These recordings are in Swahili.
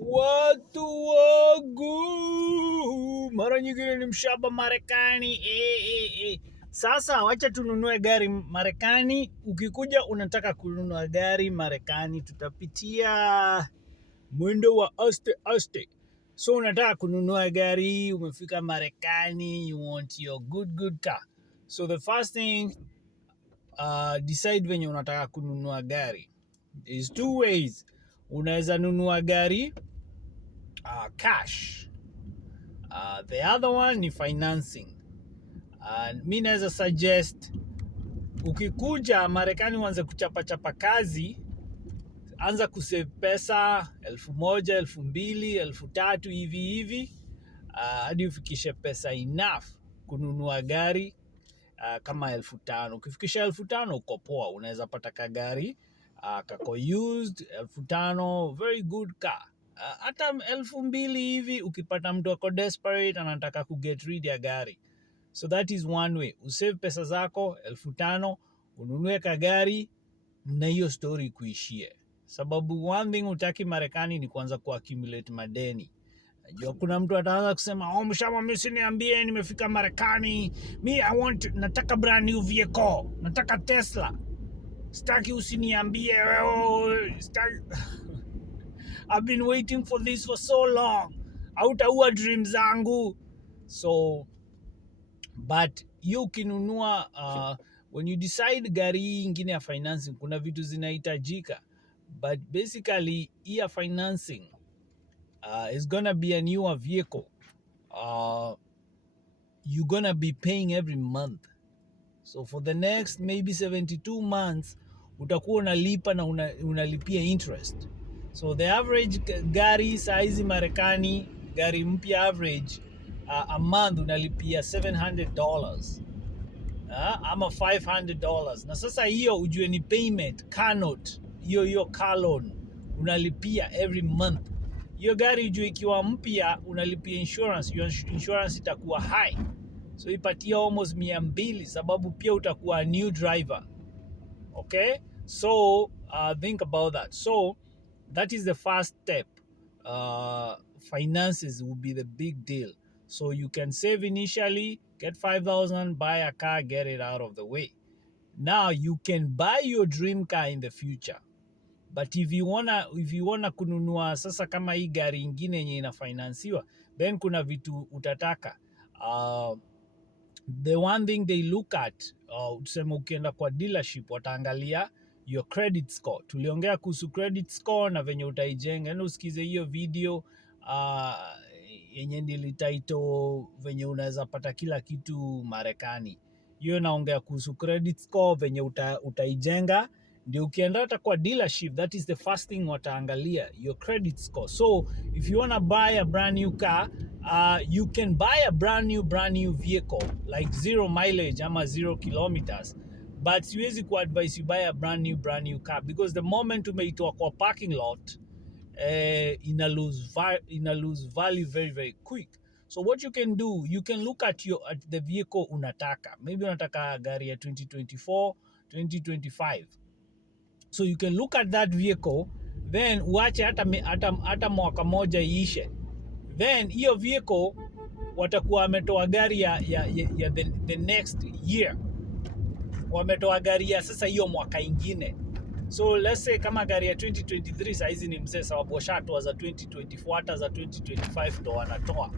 Watu wangu mara nyingine ni mshaba Marekani. Sasa wacha tununue gari Marekani. Ukikuja unataka kununua gari Marekani, tutapitia mwendo wa aste aste. So unataka kununua gari, umefika Marekani, you want your good car. So the first thing, decide venye unataka kununua gari. There's two ways. Unaweza nunua gari cash. The other one ni financing. Mi naweza suggest ukikuja Marekani uanze kuchapa kazi, anza kusave pesa 1,000, 2,000, 3,000 hivi hadi ufikishe pesa enough kununua gari kama 5,000. Ukifikisha 5,000 uko poa, unaweza pata kagari kako used 5,000, very good car. Hata 2,000 hivi ukipata mtu ako desperate anataka kuget rid ya gari. So that is one way. Usave pesa zako 5,000, ununue kagari na hiyo story kuishie. Sababu one thing utaki Marekani ni kuanza kuaccumulate madeni. Najua kuna mtu ataanza kusema, mshama mimi usiniambie nimefika Marekani. Nataka brand new vehicle. Nataka Tesla. Sitaki usiniambie wewe. I've been waiting for this for so long. Hautaua dreams zangu. So, but you kinunua, when you decide gari ingine ya financing, kuna vitu zinahitajika. But basically, ya financing is gonna be a newer vehicle. You're gonna be paying every month. So for the next maybe 72 months, utakuwa unalipa na unalipia interest. So the average gari saizi Marekani, gari mpya average a month unalipia $700 ama $500. Na sasa hiyo ujue ni payment, car note, hiyo car loan unalipia every month. Hiyo gari ujue ikiwa mpya unalipia insurance, your insurance itakuwa high. So ipatia almost 200 sababu pia utakuwa a new driver. Okay? So think about that. So that is the first step. Finances will be the big deal. So you can save initially, get 5,000, buy a car, get it out of the way. Now you can buy your dream car in the future. But if you wanna kununua sasa kama hii gari ingine yenye inafinansiwa, then kuna vitu utataka. The one thing they look at, tuseme ukienda kwa dealership wataangalia your credit score. Tuliongea kuhusu credit score na venye utaijenga. Enda usikize hiyo video yenye nilitaito venye unaweza pata kila kitu Marekani. Hiyo naongea kuhusu credit score, venye utaijenga. Ndio ukienda hata kwa dealership, that is the first thing wataangalia, your credit score. So if you want to buy a brand new car, you can buy a brand new vehicle like 0 mileage ama 0 kilometers. But siwezi kuadvise you buy a brand new car because the moment umeitoa kwa parking lot, ina lose value very very quick. So what you can do, you can look at the vehicle unataka. Maybe unataka gari ya 2024, 2025. So you can look at that vehicle, then uache hata mwaka moja iishe. Then hiyo vehicle watakuwa wametoa gari ya the next year. Wametoa gari ya sasa hiyo mwaka ingine. So let's say kama gari ya 2023 saizi ni mzee sababu washatoa za 2024, hata za 2025 ndo wanatoa.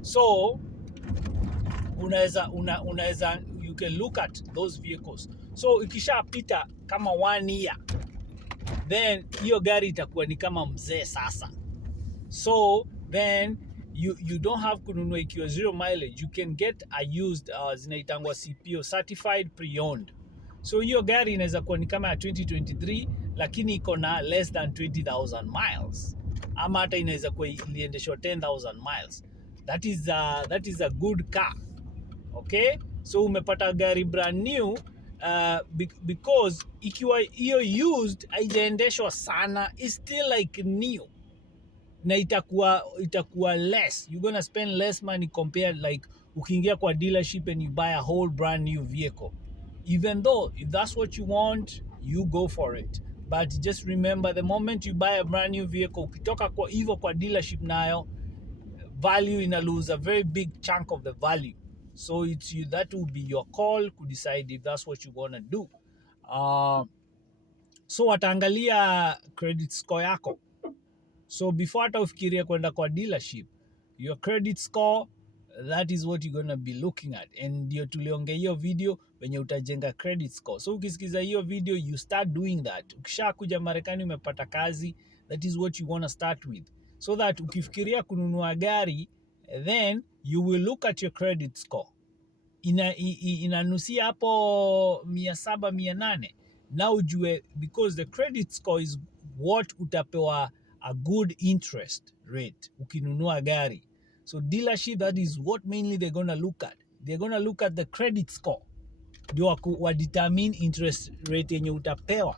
So unaweza you can look at those vehicles. So ikishapita kama 1 year, then hiyo gari itakuwa ni kama mzee sasa. So then you don't have kununua ikiwa 0 mileage. You can get a used zinaitangwa CPO, certified pre-owned. So hiyo gari inaweza kuwa ni kama ya 2023 lakini iko na less than 20,000 miles. Ama hata inaweza kuwa iliendeshwa 10,000 miles. That is a good car. Okay? So umepata gari brand new because ikiwa hiyo used haijaendeshwa sana, is still like new. Na itakuwa less. You're gonna spend less money compared like ukiingia kwa dealership and you buy a whole brand new vehicle. Even though if that's what you want, you go for it. but just remember, the moment you buy a brand new vehicle, ukitoka kwa hivyo kwa dealership nayo, value ina lose a very big chunk of the value. So it's you, that will be your call to decide if that's what you want to do. So wataangalia credit score yako. So before hata ufikirie kwenda kwa dealership, your credit score, that is what you're gonna be looking at. And ndio tuliongea hiyo video wenye utajenga credit score. So ukisikiza hiyo video, you start doing that. Ukisha kuja Marekani umepata kazi, that is what you wanna start with. So that ukifikiria kununua gari, then you will look at your credit score. Inanusia hapo 700 800, na ujue, because the credit score is what utapewa a good interest rate ukinunua gari. So dealership, that is what mainly they're going to look at. They're going to look at the credit score ndio wa determine interest rate yenye utapewa,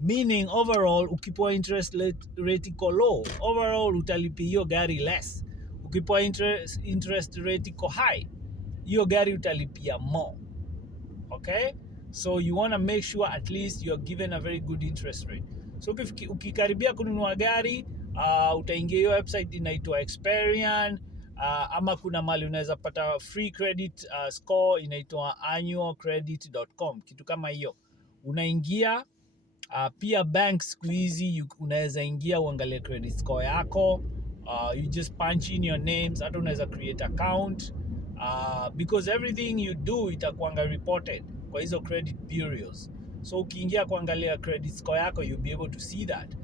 meaning overall ukipewa interest rate iko low, overall utalipia hiyo gari less. Ukipewa interest rate iko high, hiyo gari utalipia more. Okay, so you want to make sure at least you're given a very good interest rate. So ukikaribia kununua gari, utaingia hiyo website inaitwa Experian, ama kuna mali unaweza pata free credit score inaitwa annualcredit.com, kitu kama hiyo. Unaingia, pia banks siku hizi unaweza ingia uangalie credit score yako. You just punch in your names, hata unaweza create account, because everything you do itakuanga reported kwa hizo credit bureaus. So ukiingia kuangalia credit score yako, you'll be able to see that.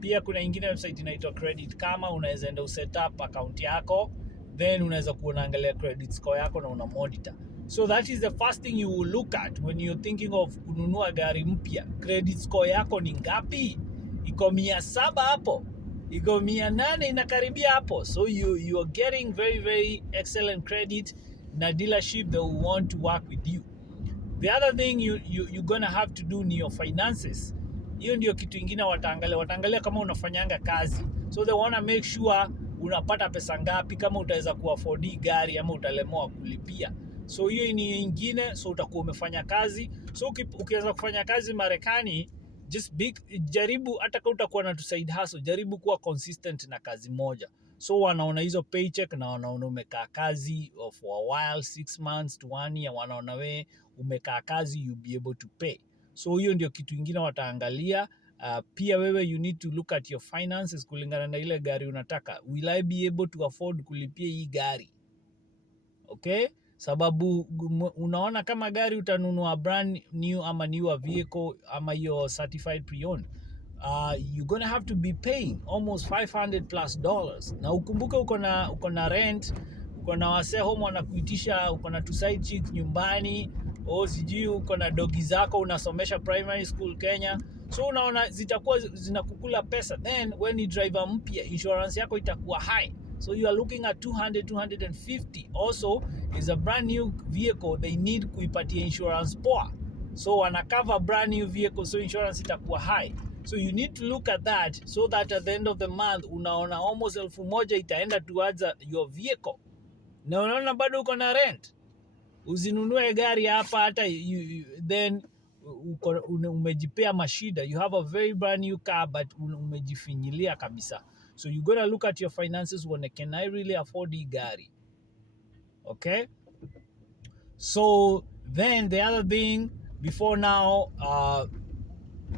Pia kuna ingine website inaitwa Credit Kama, unaweza enda uset up account yako, then unaweza kuangalia credit score yako na una monitor. So that is the first thing you will look at when you're thinking of kununua gari mpya. Credit score yako ni ngapi? Iko 700 hapo, iko 800, inakaribia hapo. So you are getting very very excellent credit, na dealership they will want to work with you. The other thing you're gonna have to do ni your finances. Hiyo ndio kitu ingine wataangalia kama unafanyanga kazi. So they want to make sure unapata pesa ngapi, kama utaweza kuafford gari ama utalemewa kulipia. So hiyo ni ingine. So utakuwa umefanya kazi. So ukianza kufanya kazi Marekani, jaribu, hata kama utakuwa na side hustle, jaribu kuwa consistent na kazi moja. So wanaona hizo paycheck na wanaona umekaa kazi for a while, 6 months to 1 year, wanaona we umekaa kazi, you'll be able to pay. So hiyo ndio kitu ingine wataangalia. Pia wewe you need to look at your finances kulingana na ile gari unataka. Will I be able to afford kulipia hii gari? Okay? Sababu unaona kama gari utanunua brand new ama newer vehicle ama hiyo certified pre-owned, you're gonna have to be paying almost $500+. Na ukumbuke uko na rent, uko na wasee home wanakuitisha, uko na 2 side chicks nyumbani, sijui uko na dogi zako unasomesha primary school Kenya. So unaona zitakuwa zinakukula pesa. Then when ni driver mpya, insurance yako itakuwa high. So you are looking at $200, $250. Also, is a brand new vehicle, they need kuipatia insurance poa. So wana cover brand new vehicle, so insurance itakuwa high. So you need to look at that, so that at the end of the month unaona almost 1,000 itaenda towards your vehicle. Na unaona bado uko na rent. Usinunue gari hapa hata then umejipea mashida. You have a very brand new car but umejifinyilia kabisa. So you gotta look at your finances, when can I really afford hii gari? Okay? So then the other thing, before now,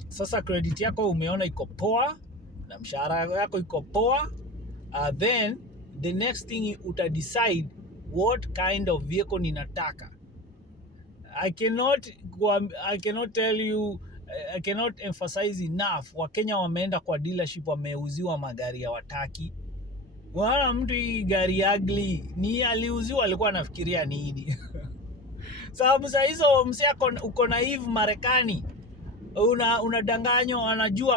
sasa credit yako umeona iko poa na mshahara yako iko poa, then the next thing uta decide what kind of vehicle ninataka. I cannot tell you, I cannot emphasize enough, Wakenya wameenda kwa dealership wameuziwa magari ya wataki. Wana mtu hii gari ugly, ni aliuziwa alikuwa anafikiria nini? Sababu saa hizo msiako uko naive Marekani, unadanganywa,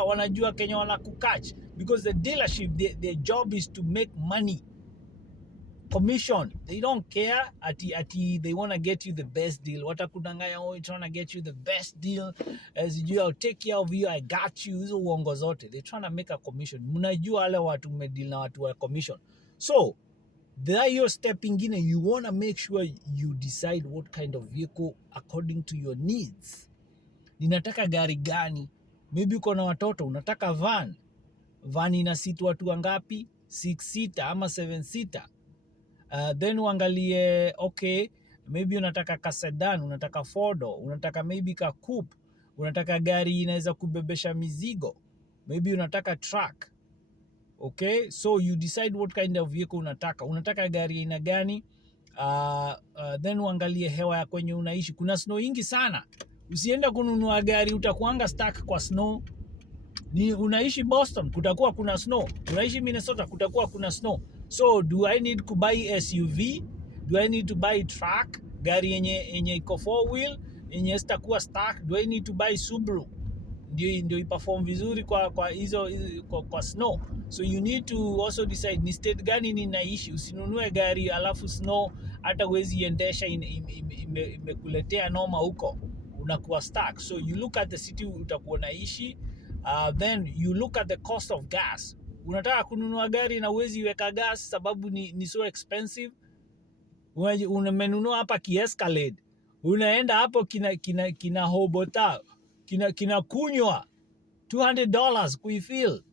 wanajua Kenya wanakukatch, because the dealership, their job is to make money, commission. They don't care ati they want to get you the best deal. Watakudanganya, trying to get you the best deal, as you, I'll take care of you, I got you. Hizo uongo zote, they trying to make a commission. Mnajua wale watu medeal na watu wa commission. So there your step ingine, you want to make sure you decide what kind of vehicle according to your needs. Ninataka gari gani? Maybe uko na watoto unataka van ina seat watu wangapi, 6 seater ama 7 seater. Then uangalie okay, maybe unataka ka sedan, unataka fodo, unataka maybe ka coupe, unataka gari inaweza kubebesha mizigo, maybe unataka truck. Okay, so you decide what kind of vehicle unataka gari aina gani. Then uangalie hewa ya kwenye unaishi. Kuna snow ingi sana, usienda kununua gari utakuanga stuck kwa snow. Ni unaishi Boston, kutakuwa kuna snow. Unaishi Minnesota, kutakuwa kuna snow. So do I need to buy SUV? Do I need to buy truck, gari yenye iko 4 wheel yenye sitakuwa stuck? Do I need to buy Subaru ndio iperform vizuri kwa hizo kwa snow? So you need to also decide ni state gani ninaishi. Usinunue gari alafu snow hata huwezi endesha, imekuletea noma huko, unakuwa stuck. So you look at the city utakuwa naishi. Then you look at the cost of gas. Unataka kununua gari na huwezi weka gas sababu ni so expensive. Umenunua hapa Escalade, unaenda hapo kina hobota kina kunywa $200 kuifill.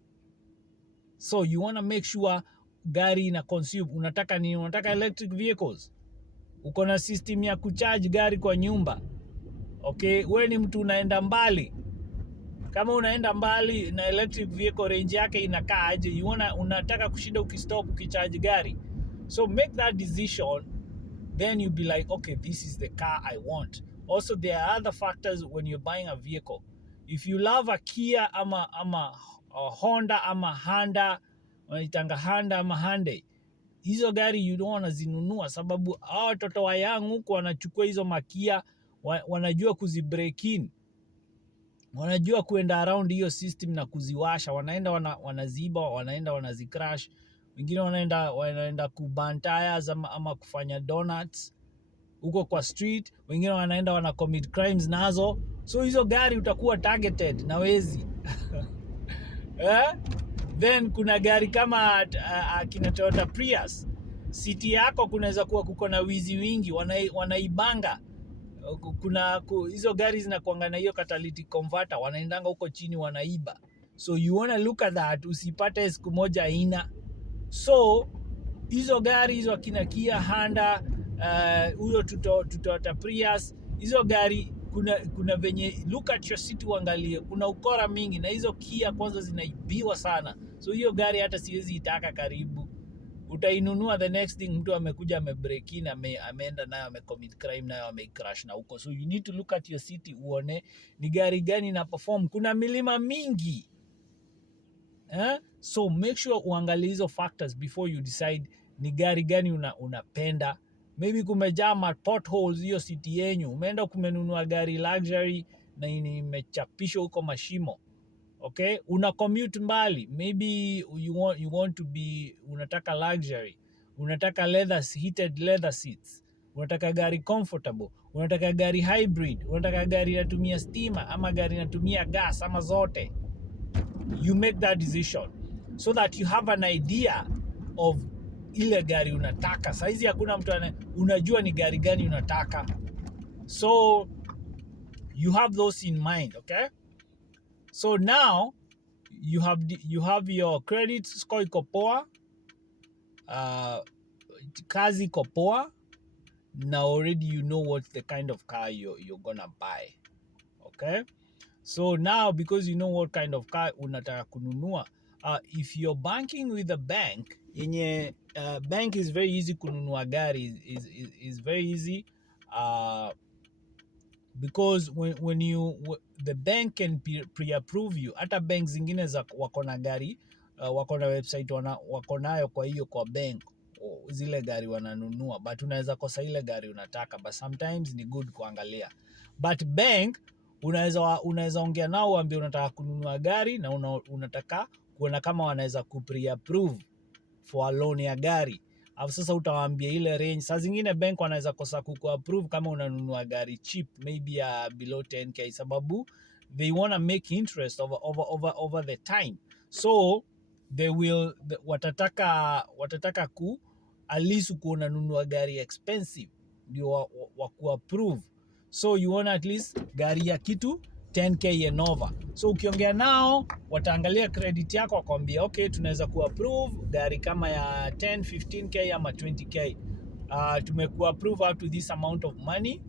So you want to make sure gari ina consume. Unataka nini? Unataka electric vehicles, uko na system ya kucharge gari kwa nyumba. Okay, wewe ni mtu unaenda mbali. Kama unaenda mbali na electric vehicle, range yake inakaa aje? Unataka kushinda ukistop ukicharge gari. So make that decision, then you'll be like, okay, this is the car I want. Also, there are other factors when you're buying a vehicle. If you love a Kia ama a Honda ama Honda, wanaitanga Honda ama Hyundai, hizo gari you don't want to zinunua sababu hao watoto wa young huko wanachukua hizo makia, wanajua kuzi-break in, wanajua kuenda around hiyo system na kuziwasha. Wanaenda wanaziba, wanaenda wanazicrash. Wengine wanaenda kuburn tires ama kufanya donuts huko kwa street. Wengine wanaenda wana commit crimes nazo. So hizo gari utakuwa targeted na wezi. Then kuna gari kama kina Toyota Prius. City yako kunaweza kuwa kuko na wizi wingi, wanaibanga. Hizo gari zinakuanga na hiyo catalytic converter, wanaendanga huko chini wanaiba. So you wanna look at that, usipate siku moja haina. So hizo gari hizo akina Kia, Honda, huyo Toyota Prius, hizo gari kuna venye, look at your city uangalie, kuna ukora mingi na hizo Kia kwanza zinaibiwa sana. So hiyo gari hata siwezi itaka karibu. Utainunua, the next thing mtu amekuja amebreak in, ameenda nayo amecommit crime nayo amecrash na huko. So you need to look at your city uone ni gari gani na perform. Kuna milima mingi. So make sure uangalie hizo factors before you decide ni gari gani unapenda. Maybe kumejaa potholes hiyo city yenyu, umeenda kumenunua gari luxury na imechapishwa huko mashimo. Okay, una commute mbali, maybe you want to be, unataka luxury, unataka heated leather seats, unataka gari comfortable, unataka gari hybrid, unataka gari inatumia stima ama gari inatumia gas ama zote. You make that decision so that you have an idea of ile gari unataka. Saizi hakuna mtu unajua ni gari gani unataka. So you have those in mind, okay? So now you have your credit score iko poa, kazi iko poa. Now already you know what the kind of car you're gonna buy. Okay? So now because you know what kind of car unataka kununua, if you're banking with a bank, yenye bank is very easy kununua gari, is very easy. Because when the bank can pre-approve you. Hata bank zingine za wako na gari, wako na website wako nayo, kwa hiyo kwa bank zile gari wananunua, but unaweza kosa ile gari unataka, but sometimes ni good kuangalia. But bank unaweza ongea nao uambie unataka kununua gari na unataka kuona kama wanaweza ku-pre-approve for a loan ya gari. Alafu sasa utawaambia ile range. Saa zingine bank wanaweza kosa kuku-approve kama unanunua gari cheap, maybe below 10k, sababu they want to make interest over the time. So they will watataka at least unanunua gari expensive ndio wa ku-approve. So you want at least gari ya kitu 10k and over. So ukiongea nao wataangalia credit yako wakwambia okay, tunaweza kuapprove gari kama ya 10 15k ama 20k. Tumekuapprove up to this amount of money.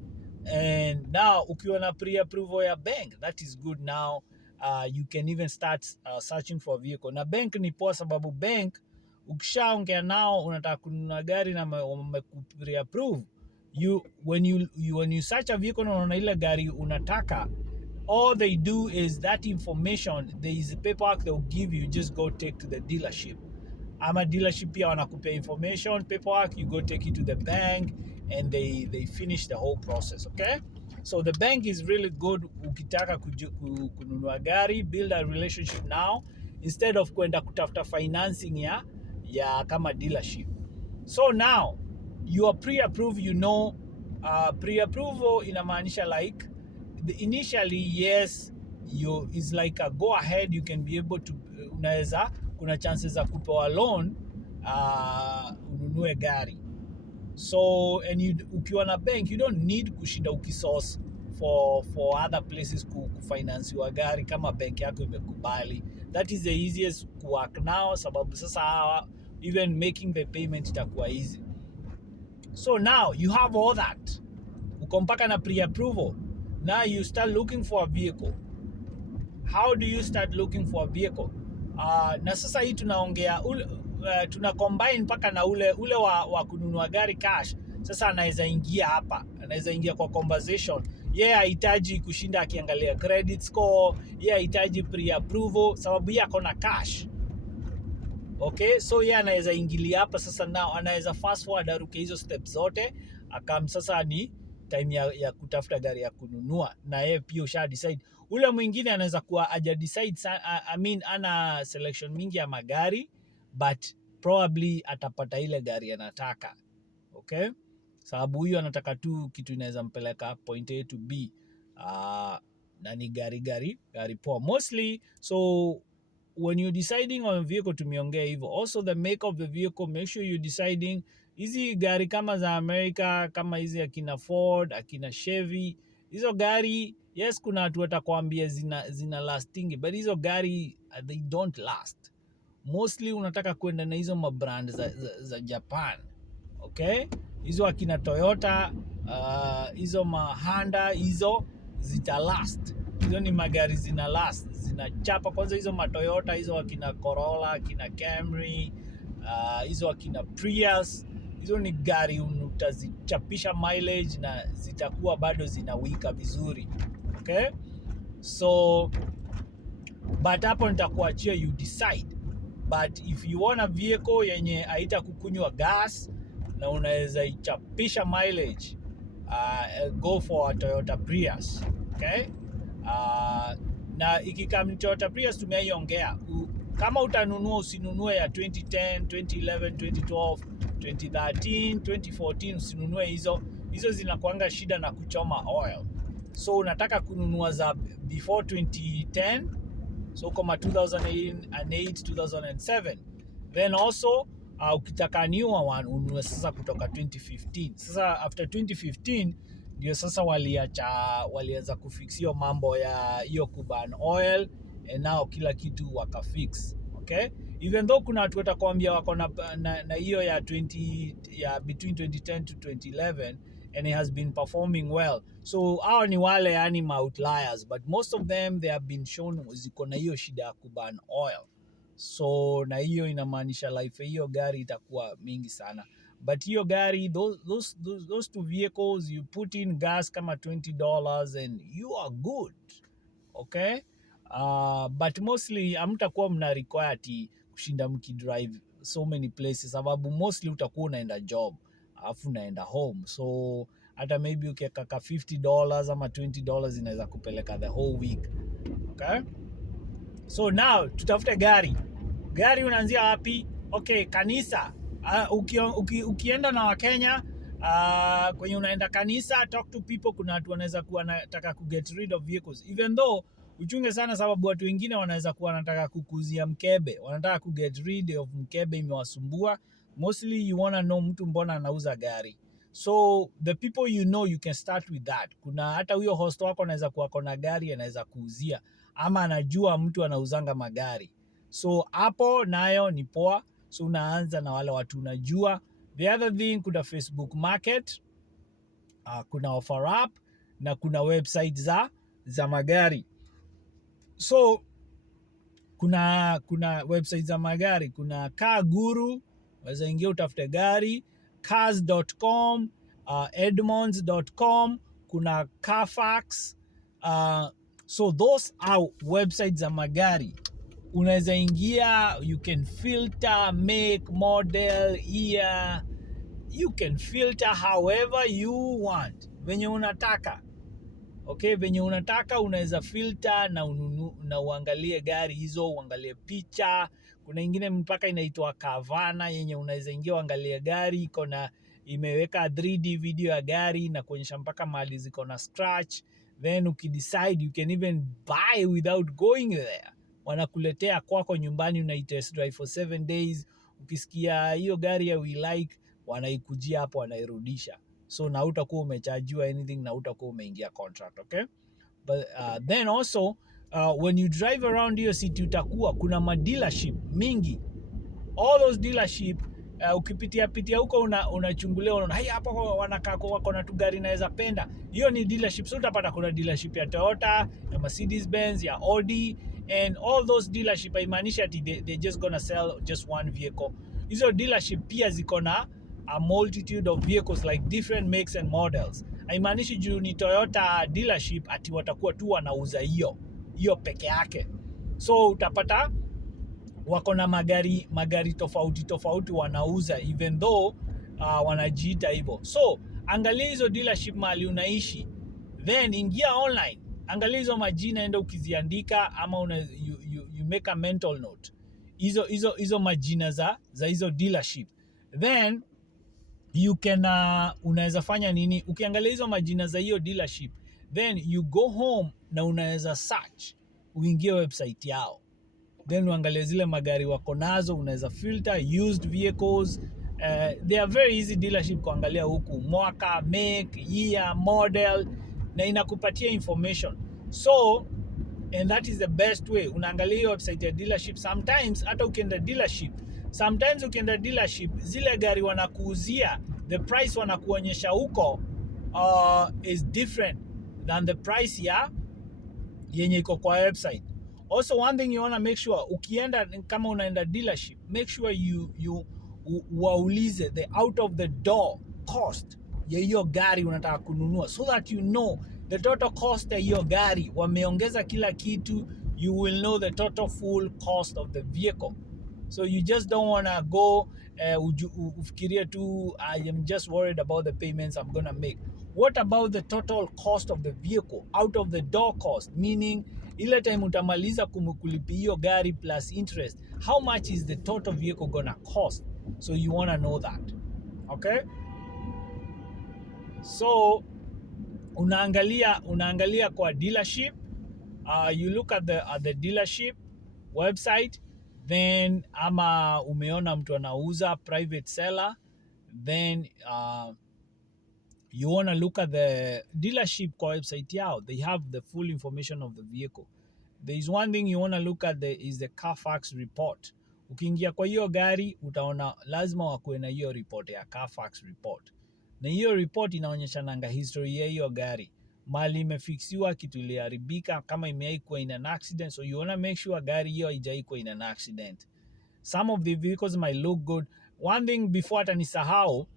And now ukiwa na pre-approval ya bank, that is good. Now you can even start searching for a vehicle. Na bank ni poa sababu bank ukishaongea nao unataka kununua gari na pre-approve, when you search a vehicle na unaona ile gari unataka, all they do is that information, there is a paperwork they will give you, just go take to the dealership. Ama dealership pia wanakupea information, paperwork, you go take it to the bank and they finish the whole process, okay? So the bank is really good ukitaka kununua gari, build a relationship now instead of kwenda kutafuta financing ya kama dealership. So now you are pre-approved, pre-approval inamaanisha like initially yes, is like a go ahead, you can be able to unaweza kuna chances za kupewa loan ununue gari. So and ukiwa na bank you don't need kushinda ukisource for other places kufinance your gari kama bank yako imekubali. That is the easiest work now sababu sasa even making the payment itakuwa easy. So now you have all that, uko mpaka na pre-approval. Now you start looking for a vehicle. How do you start looking for a vehicle? Na sasa hii tunaongea tuna combine mpaka na ule wa kununua gari cash. Sasa anaweza ingia hapa, anaweza ingia kwa conversation. Hahitaji kushinda akiangalia credit score, hahitaji pre-approval sababu ako na cash. Okay, so anaweza ingilia hapa sasa. Now anaweza fast forward aruke hizo steps zote, sasa ni time ya kutafuta gari ya kununua, na yeye pia usha decide. Ule mwingine anaweza kuwa haja decide, ana selection mingi ya magari, but probably atapata ile gari anataka. Okay, sababu huyu anataka tu kitu inaweza mpeleka point A to B, na ni gari poa mostly. So when you're deciding on a vehicle, tumeongea hivyo. Also the make of the vehicle, make sure you're deciding hizi gari kama za America, kama hizi akina Ford, akina Chevy, hizo gari, yes, kuna watu watakwambia zina lasting, but hizo gari they don't last. Mostly unataka kwenda na hizo mabrand za Japan. Okay, hizo akina Toyota, hizo Honda, hizo zita last. Hizo ni magari zina last, zinachapa. Kwanza hizo Toyota, hizo akina Corolla, akina Camry, hizo akina Prius, hizo ni gari utazichapisha mileage na zitakuwa bado zinawika vizuri. Okay, so but hapo nitakuachia you decide. But if you want a vehicle yenye haita kukunywa gas na unaweza ichapisha mileage, go for a Toyota Prius. Okay, na ikikam Toyota Prius tumeiongea, kama utanunua usinunue ya 2010, 2011, 2012, 2013, 2014, usinunue hizo zinakuanga shida na kuchoma oil. So unataka kununua za before 2010, so kama 2008, 2007. Then also ukitaka new one ununue sasa kutoka 2015. Sasa after 2015 ndio sasa walianza kufix hiyo mambo ya hiyo kuban oil, and now kila kitu wakafix. Okay, even though kuna watu watakwambia wako na hiyo ya between 2010 to 2011 and it has been performing well. So hao ni wale outliers, but most of them they have been shown ziko na hiyo shida ya kuban oil. So na hiyo inamaanisha life hiyo gari itakuwa mingi sana. But hiyo gari, those two vehicles, you put in gas kama $20 and you are good. Okay, but mostly hamtakuwa mna require kushinda mkidrive so many places, sababu mostly utakuwa unaenda job alafu unaenda home. So hata maybe ukikaka $50 ama $20 inaweza kupeleka the whole week. Okay, so now tutafute gari unaanzia wapi? Okay, kanisa. Ukienda na Wakenya, kwenye unaenda kanisa, talk to people. Kuna watu wanaweza kuwa nataka get rid of vehicles, even though uchunge sana, sababu watu wengine wanaweza kuwa nataka kukuzia mkebe, wanataka get rid of mkebe imewasumbua. Mostly you wanna know mtu mbona anauza gari. So the people you can start with that. Kuna hata huyo host wako anaweza kuwa kona gari, anaweza kuuzia, ama anajua mtu anauzanga magari. So hapo nayo ni poa. So unaanza na wale watu unajua. The other thing, kuna Facebook Market, kuna OfferUp na kuna website za magari. So kuna website za magari, kuna Car Guru, unaweza ingia utafute gari, cars.com, edmonds.com, kuna Carfax. So those are websites za magari. Unaweza ingia, you can filter make, model, year. You can filter however you want, venye unataka. Okay, venye unataka unaweza filter na uangalie gari hizo, uangalie picha. Kuna ingine mpaka inaitwa Kavana yenye unaweza ingia uangalie gari iko na imeweka 3D video ya gari na kuonyesha mpaka mahali ziko na scratch. Then ukidecide you can even buy without going there. Wanakuletea kwako nyumbani, unaitest drive for 7 days. Ukisikia hiyo gari ya we like, wanaikujia hapo, wanairudisha. So na utakuwa umechajiwa anything, na utakuwa umeingia contract, okay? But then also when you drive around hiyo city, utakuwa kuna dealership mingi. All those dealership, ukipitia huko unachungulia, unaona hai hapa wanakaa wako na gari naweza penda. Hiyo ni dealership. So utapata kuna dealership ya Toyota, ya Mercedes Benz, ya Audi, and all those dealership haimaanishi ati they just gonna sell just one vehicle. Hizo dealership pia ziko na a multitude of vehicles, like different makes and models. Haimaanishi juu ni Toyota dealership ati watakuwa tu wanauza hiyo peke yake. So utapata wako na magari tofauti wanauza, even though wanajiita hivyo. So angalia hizo dealership mahali unaishi, then ingia online, angalia hizo majina, enda ukiziandika, ama you make a mental note hizo majina za hizo dealership. Then you can unaweza fanya nini? Ukiangalia hizo majina za hiyo dealership, then you go home na unaweza search, uingie website yao, then uangalie zile magari wako nazo, unaweza filter used vehicles. They are very easy dealership kuangalia huku, mwaka, make, year, model, na inakupatia information. So and that is the best way. Unaangalia website ya dealership. Sometimes hata ukienda dealership, zile gari wanakuuzia, the price wanakuonyesha huko is different than the price yenye iko kwa website. Also, one thing you want to make sure, ukienda kama unaenda dealership, make sure you waulize the out of the door cost ya hiyo gari unataka kununua, so that you know the total cost ya hiyo gari. Wameongeza kila kitu, you will know the total full cost of the vehicle. So you just don't want to go ufikirie tu, I am just worried about the payments I'm gonna make. What about the total cost of the vehicle, out of the door cost, meaning ile time utamaliza kulipia hiyo gari plus interest, how much is the total vehicle gonna cost? So you want to know that, okay? So unaangalia kwa dealership, you look at the dealership website, then ama umeona mtu anauza, private seller, then you want to look at the dealership kwa website yao. They have the full information of the vehicle. There is one thing you want to look at, is the Carfax report. Ukiingia kwa hiyo gari utaona lazima wakuwe na hiyo report ya Carfax report, na hiyo report inaonyesha nanga history ya hiyo gari, mali imefixiwa, kitu iliharibika, kama imeikuwa in an accident. So you want to make sure gari hiyo haijaikuwa in an accident. Some of the vehicles might look good. One thing before hata nisahau,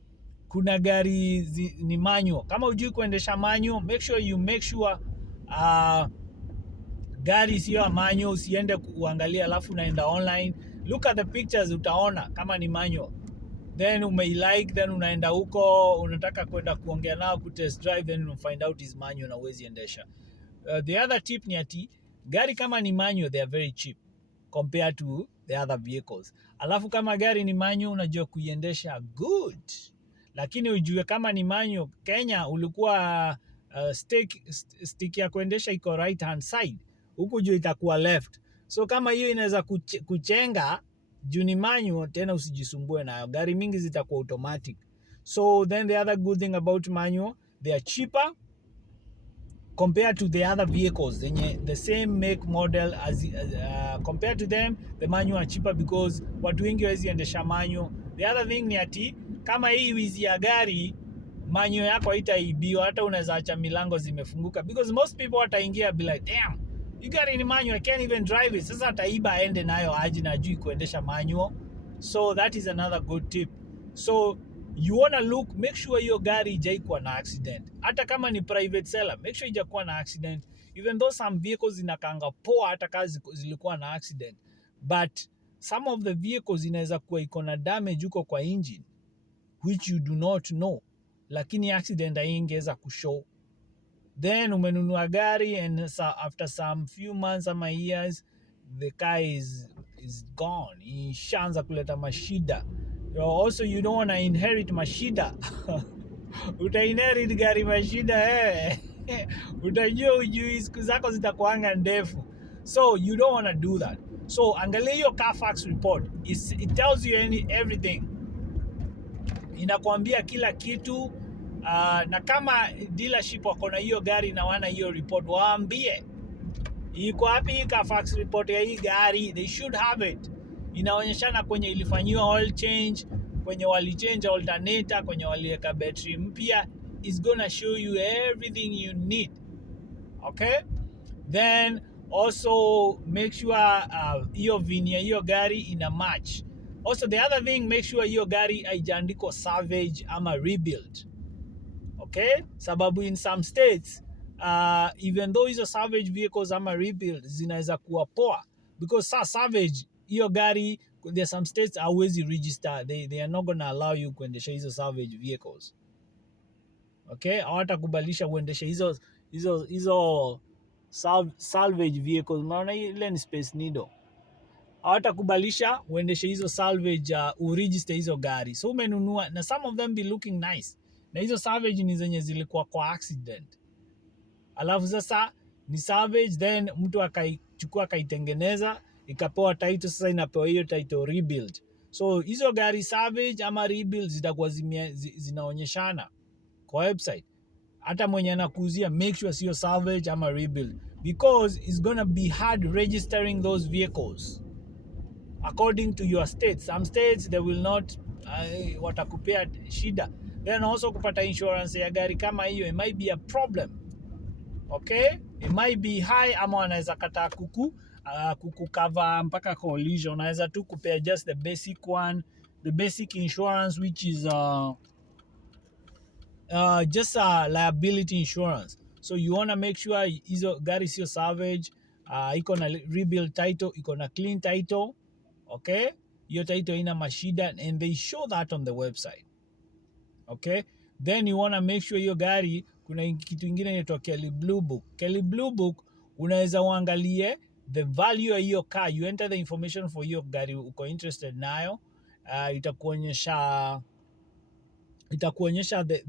kuna gari ni manual. Kama hujui kuendesha manual, make sure gari sio manual. Usiende kuangalia alafu unaenda online, look at the pictures, utaona kama ni manual, then umeilike, then unaenda huko, unataka kwenda kuongea nao kutest drive, then you find out is manual na uwezi endesha. The other tip ni ati gari kama ni manual, they are very cheap compared to the other vehicles. Alafu kama gari ni manual, unajua kuiendesha good, lakini ujue kama ni manual, Kenya ulikuwa stick ya kuendesha iko right hand side, huku juu itakuwa left. So kama hiyo inaweza kuchenga juu ni manual, tena usijisumbue nayo. Gari mingi zitakuwa automatic. So then the other good thing about manual, they are cheaper compared to the other vehicles, the same make model as compared to them, the manual are cheaper because watu wengi hawezi endesha manual. The other thing ni ati kama hii wizi ya gari, manual yako haitaibiwa, hata unaweza acha milango zimefunguka, because most people wataingia be like, damn, you gari ni manual, I can't even drive it. Sasa ataiba aende nayo aje na ajui kuendesha manual. So that is another good tip. So you wanna look, make sure hiyo gari haijaikuwa na accident. Hata kama ni private seller, make sure haijakuwa na accident. Even though some vehicles zinakanga poa hata kazi zilikuwa na accident, but some of the vehicles inaweza kuwa iko na damage huko kwa engine which you do not know, lakini accident haingeweza kushow. Then umenunua gari and after some few months ama years the car is gone, ishaanza kuleta mashida. Also you don't want to inherit mashida. Utainherit gari mashida utajua ujui siku zako zitakuanga ndefu. So you don't want to do that. So angalia hiyo Carfax report, it tells you everything, inakwambia kila kitu. Na kama dealership wako na hiyo gari na wana hiyo report, waambie iko wapi hii Carfax report ya hii gari. They should have it. Inaonyeshana kwenye ilifanyiwa oil change, kwenye walichange alternator, kwenye waliweka battery mpya. It's gonna show you everything you need. Okay? Then also make sure hiyo VIN ya hiyo gari ina match. Also the other thing, make sure hiyo gari haijaandikwa salvage ama rebuild. Okay? Sababu in some states, even though hizo salvage vehicles ama rebuild zinaweza kuwa poa, because salvage hiyo gari, there are some states hawezi register, they are not gonna allow you kuendesha hizo salvage vehicles. Okay? Hawatakubalisha uendeshe hizo salvage vehicles. Unaona ile ni Space Needle. Hawatakubalisha uendeshe hizo salvage, uregister hizo gari. So umenunua na some of them be looking nice, na hizo salvage ni zenye zilikuwa kwa accident, alafu sasa ni salvage, then mtu akaichukua akaitengeneza ikapewa title, sasa inapewa hiyo title rebuild. So hizo gari salvage ama rebuild zitakuwa zinaonyeshana kwa website. Hata mwenye anakuuzia, make sure sio salvage ama rebuild, because it's gonna be hard registering those vehicles according to your state. Some states they will not, watakupea shida. Then also kupata insurance ya gari kama hiyo, it might be a problem. Okay? It might be high, ama wanaweza kataa kukukava mpaka collision. Wanaweza tu kupea just the basic one, the basic insurance, which is just liability insurance. So you want to make sure hizo gari sio salvage, iko na rebuild title, iko na clean title. Okay? Hiyo title ina mashida, and they show that on the website. Okay? Then you want to make sure hiyo gari, kuna kitu ingine inaitwa Kelly Blue Book. Kelly Blue Book unaweza uangalie the value ya hiyo car. You enter the information for hiyo gari uko interested nayo. Itakuonyesha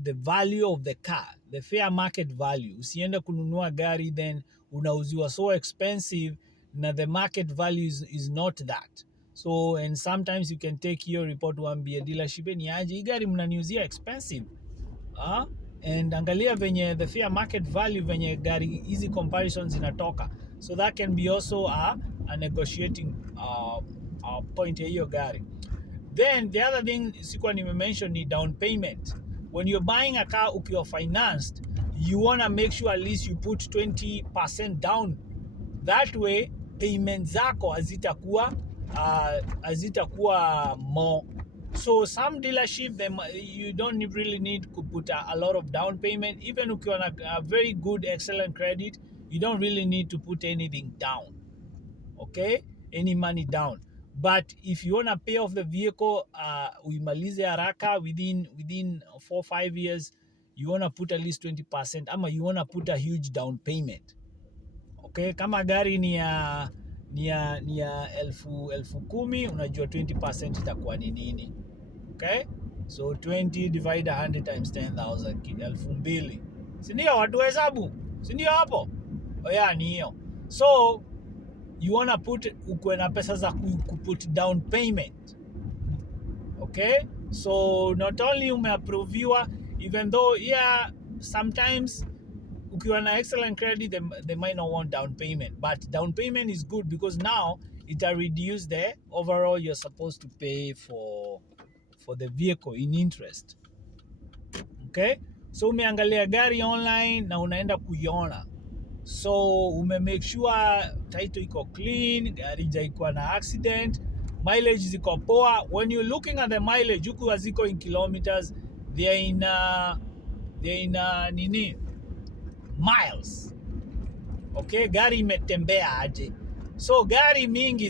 the value of the car, the fair market value. Usiende kununua gari then unauziwa so expensive na the market value is not that. So and sometimes you can take your report uambie dealership ni aje hii gari mnaniuzia expensive. And angalia venye the fair market value venye gari hizi comparisons zinatoka. So that can be also a negotiating point ya hiyo gari. Then the other thing sikuwa nimemention ni down payment. When you're buying a car ukiwa financed, you want to make sure at least you put 20% down. That way payment zako hazitakuwa more. So some dealership you don't really need to put a lot of down payment. Even ukiwa na a very good excellent credit, you don't really need to put anything down. Okay? Any money down. But if you want to pay off the vehicle, uimalize haraka within 4 or 5 years, you want to put at least 20%, ama you want to put a huge down payment. Okay, kama gari ni ya 10,010, unajua 20% itakuwa ni nini. Okay? So 20 divide 100 times 10,000, 2,000. Si ndio watu hesabu? Si ndio hapo? Yeah, ni hiyo. So you wanna put ukwe na pesa za kuput down payment. Okay? So not only umeapproviwa, even though yeah, sometimes ukiwa na excellent credit, they might not want down payment, but down payment is good because now it will reduce the overall you're supposed to pay for the vehicle in interest. Okay, so umeangalia gari online na unaenda kuiona, so make sure title iko clean, gari haikuwa na accident, mileage ziko poa. When you're looking at the mileage, huku haziko in kilometers, they're in nini, miles. Okay, gari imetembea aje. So gari mingi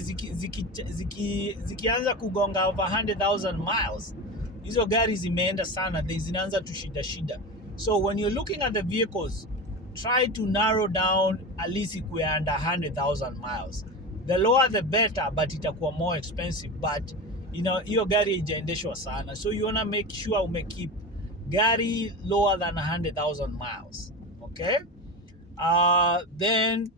zikianza kugonga over 100,000 miles, hizo gari zimeenda sana, zinaanza tushida shida. So when you're looking at the vehicles, try to narrow down at least ikuwe under 100,000 miles. The lower the better, but itakuwa more expensive. But hiyo gari haijaendeshwa sana, so you wanna make sure umekeep gari lower than 100,000 miles. Okay. Then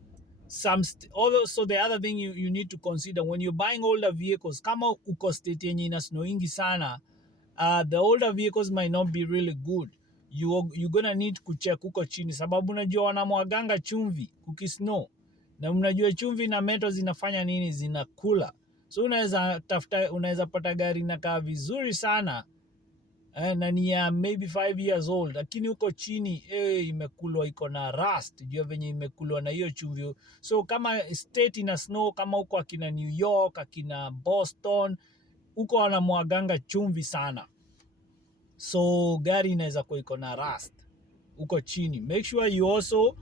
also the other thing you need to consider when you're buying older vehicles, kama uko state yenye ina snowingi sana, the older vehicles might not be really good. You're gonna need kucheck huko chini, sababu unajua wanamwaganga chumvi kukisnow, na mnajua chumvi na meto zinafanya nini, zinakula. So unaweza pata gari na kaa vizuri sana na ni ya maybe 5 years old, lakini huko chini imekulwa, iko na rust, jua venye imekulwa na hiyo chumvi. So kama state ina snow, kama huko akina New York, akina Boston, huko wanamwaganga chumvi sana, so gari inaweza kuwa iko na rust huko chini. Make sure you also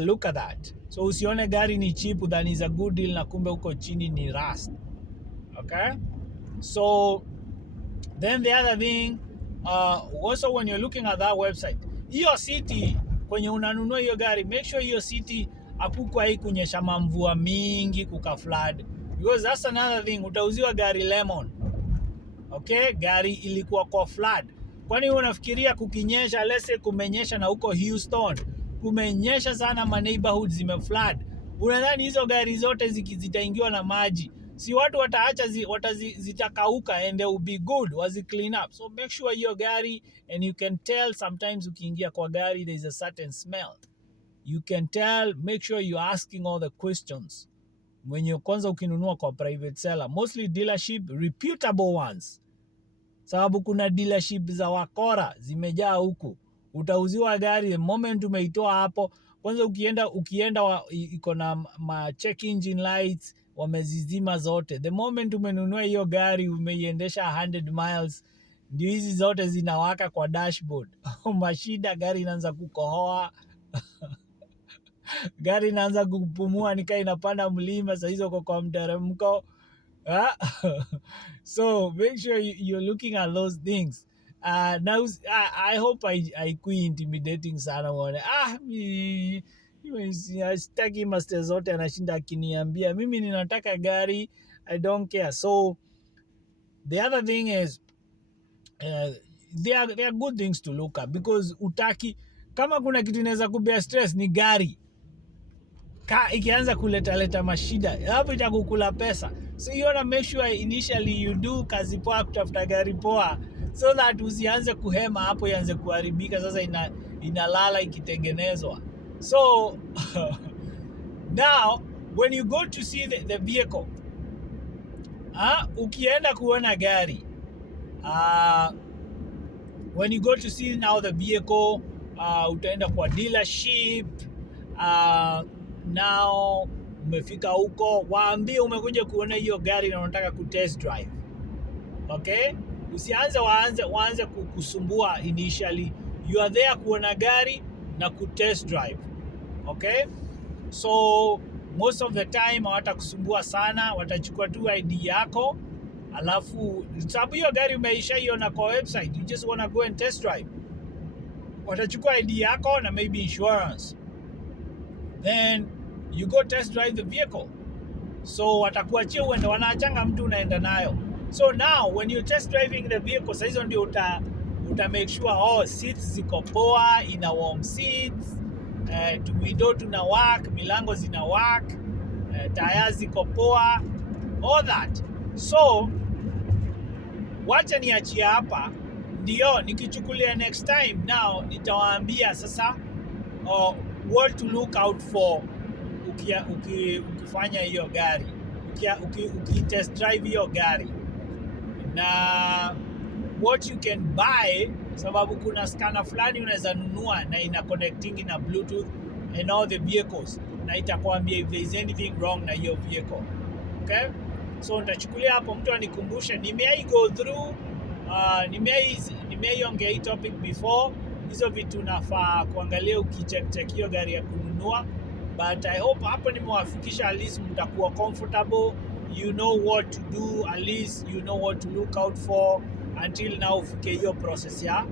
look at that. So usione gari ni cheap that is a good deal na kumbe huko chini ni rust. Okay, so then the other thing, also when you're looking at that website, hiyo city kwenye unanunua hiyo gari, make sure hiyo city hakukuwa hii kunyesha mamvua mingi kuka flood, because that's another thing, utauziwa gari lemon. Okay, gari ilikuwa kwa flood. Kwani unafikiria kukinyesha, let's say kumenyesha na huko Houston kumenyesha sana, ma neighborhoods zime flood, unadhani hizo gari zote zitaingiwa na maji? Si watu wataacha zitakauka and they will be good, wazi clean up. So make sure your gari, and you can tell sometimes ukiingia kwa gari there is a certain smell, you can tell. Make sure you're asking all the questions when you kwanza ukinunua kwa private seller, mostly dealership, reputable ones, sababu kuna dealership za wakora zimejaa huku. Utauziwa gari the moment umeitoa hapo, kwanza ukienda iko na ma check engine lights wamezizima zote. The moment umenunua hiyo gari, umeiendesha 100 miles, ndio hizi zote zinawaka kwa dashboard. Mashida, gari inaanza kukohoa gari inaanza kupumua nikaa inapanda mlima, saa hizo kwa mteremko. So make sure you're looking at those things. Now I hope I kui intimidating sana mwana. Sitaki master zote anashinda akiniambia mimi ninataka gari, I don't care. So the other thing is there are good things to look at, because utaki, kama kuna kitu inaweza kubea stress ni gari. Ikianza kuleta mashida, hapo itakukula pesa. So you wanna make sure initially you do kazi poa kutafuta gari poa, so that usianze kuhema hapo ianze kuharibika, sasa inalala ikitengenezwa. So now when you go to see the vehicle, ukienda kuona gari, when you go to see now the vehicle, utaenda kwa dealership. Now umefika huko, waambie umekuja kuona hiyo gari na unataka kutest drive. Okay, usianze waanze kukusumbua initially. You are there kuona gari na kutest drive. Okay, so most of the time hawatakusumbua sana, watachukua tu ID yako, alafu sababu hiyo gari umeishaiona kwa website, you just wanna go and test drive. Watachukua ID yako na maybe insurance, then you go test drive the vehicle. So watakuachia uende, wanaachanga mtu unaenda nayo. So now when you test driving the vehicle, sasa hizo ndio uta make sure seats ziko poa, ina warm seats, window tuna work, milango zina work, tires ziko poa, all that. So wacha niachia hapa, ndio nikichukulia next time. Now nitawaambia sasa what to look out for ukifanya hiyo gari, test drive hiyo gari, na what you can buy, sababu kuna scanner fulani unaweza nunua na ina connecting na Bluetooth and all the vehicles, na itakwambia if there is anything wrong na hiyo vehicle. Okay, so nitachukulia hapo, mtu anikumbushe. Nimei go through nimeiongea hii topic before, hizo vitu nafaa kuangalia ukicheck hiyo gari ya kununua, but I hope hapo nimewafikisha, at least mtakuwa comfortable, you know what to do, at least you know what to look out for until now ufike hiyo process ya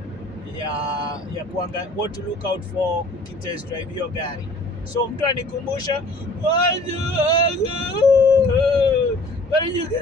what to look out for ukitest drive hiyo gari. So mtu anikumbusha, what did you get?